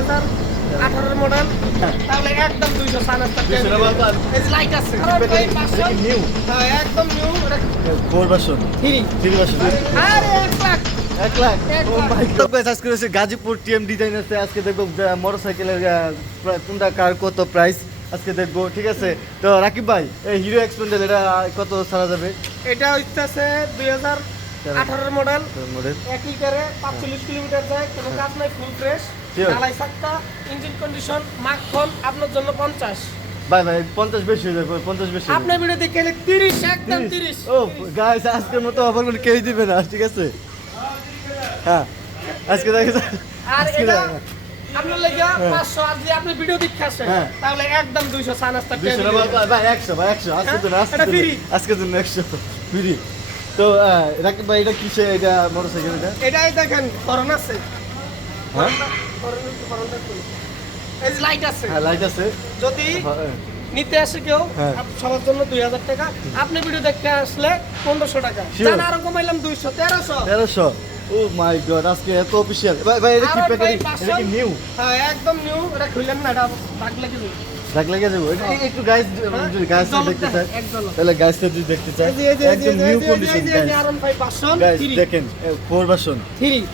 2018 model, তাহলে একদম 200 এই লাইট আছে নিউ হ্যাঁ একদম নিউ 4 ভার্সন 3 ভার্সন আরে 1 লাখ 1 লাখ এক ও লাখ। মাই গড গাইস আজকে হচ্ছে গাজীপুর টিএম ডিজাইনার্সে আজকে দেখবো মোটরসাইকেলের কোনটা কার কত প্রাইস আজকে দেখবো, ঠিক আছে? তো রাকিব ভাই এই হিরো এক্সপেন্ডেল এটা কত ছাড়া যাবে? এটা হচ্ছে 2018 মডেল, মডেল 1 লিটারে 45 কিলোমিটার যায়, কোনো কাজ নাই, ফুল ফ্রেশ, Sure. ঢালাই চাক্কা, ইঞ্জিন কন্ডিশন, মাখন, আপনার জন্য 50। ভাই ভাই 50 বেশি হয়ে যাবে, 50 বেশি হয়ে যাবে। আপনার ভিডিও দেখে 30 একদম 30। ও গাইস আজকের মতো অফার করে কেউ দিবে না, ঠিক আছে? হ্যাঁ আজকে দেখে আর আজকে এটা দেখে আপনার লাগা 500, আর যদি আপনি ভিডিও দেখে আসেন হ্যাঁ। তাহলে একদম 200 সানাস্তা 200 না ভাই 100 ভাই 100 আজকে তো হ্যাঁ, এটা free। আজকে তো 100 ফ্রি। তো রাকিব ভাই এটা কিসে এটা মোটরসাইকেল এটা? এটাই দেখেন হরন আছে, হ্যাঁ এই যে লাইট আছে, হ্যাঁ লাইট আছে। যদি হ্যাঁ। নিতে আসে কেউ হ্যাঁ। সবার জন্য 2000 টাকা, আপনি ভিডিও দেখতে আসলে 1500 টাকা, Sure. জান আরো কমাইলাম 200 1300। 1300 ও মাই গড আজকে এত অফিশিয়াল। ভাই ভাই এটা কি আর প্যাকেজিং? ভাই, এটা কি নিউ? হ্যাঁ একদম নিউ, এটা খুললেন না, এটা দাগ লেগে যাবে। দাগ লেগে যাবে এটা একটু গাইস যদি গাইস ঝলক দেখতে দেখান, চায় এক ঝলক। তাহলে গাইসটা যদি দেখতে চায় একদম নিউ কন্ডিশন গাইস। গাইস দেখেন 4 ভার্সন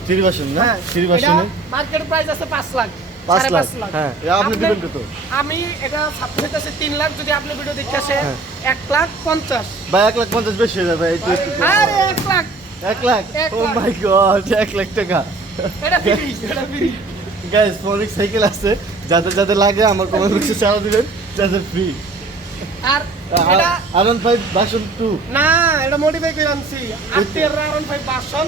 3 ভার্সন না 3 ভার্সনে মার্কেট প্রাইস আছে 5 লাখ 5 লাখ 5.5 লাখ। হ্যাঁ এটা আপনি দিবেন কত? আমি এটা সাবসেট আছে 3 লাখ, যদি আপনি ভিডিও দেখতে আসে হ্যাঁ। 1 লাখ 50। ভাই 1 লাখ 50 বেশি হয়ে যাবে এই তো একটু আরে 1 লাখ 1 লাখ এক ও লাখ। মাই গড 1 লাখ টাকা। এটা ফ্রি, এটা ফ্রি। গাইস ফোনিক সাইকেল আছে, যাদের যাদের লাগে আমার কমেন্ট বক্সে চালা দিবেন, যাদের ফ্রি। আর এটা আরন 5 ভার্সন 2 না, এটা মডিফাই করে আনছি, আত্মীয় রাউন্ড 5 ভার্সন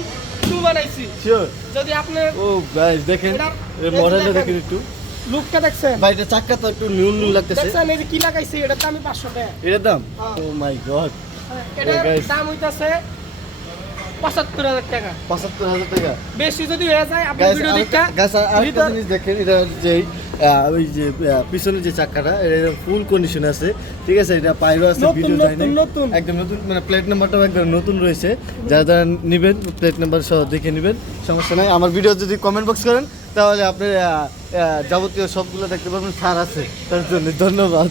2 বানাইছি। শিওর। যদি আপনি ও গাইস দেখেন এটা- এই মডেলটা দেখেন একটু। লুকটা দেখছেন, ভাই এটা চাক্কা তো একটু নিউ নিউ লাগতেছে। দেখছেন এই যে কি লাগাইছি, এটার দাম 500 টাকা। এটার দাম হ্যাঁ। ও মাই গড এটার guys. দাম হইতাছে 75,000 টাকা। 75,000 টাকা। বেশি যদি হয়ে যায় আপনি গাইস ভিডিও দেখা আরেকটা জিনিস দেখেন, এটা যে ওই যে পিছনে যে চাকাটা এটা ফুল কন্ডিশন আছে, ঠিক আছে? এটা পাইরো আছে, নতুন, ভিডিও যায় না, নতুন, নতুন। একদম নতুন, মানে প্লেট নাম্বারটাও একদম নতুন রয়েছে। যারা যারা নেবেন প্লেট নাম্বার সহ দেখে নেবেন, সমস্যা নাই। আমার ভিডিও যদি কমেন্ট বক্স করেন তাহলে আপনি যাবতীয় সবগুলো দেখতে পাবেন, ছাড় আছে তার জন্য। ধন্যবাদ।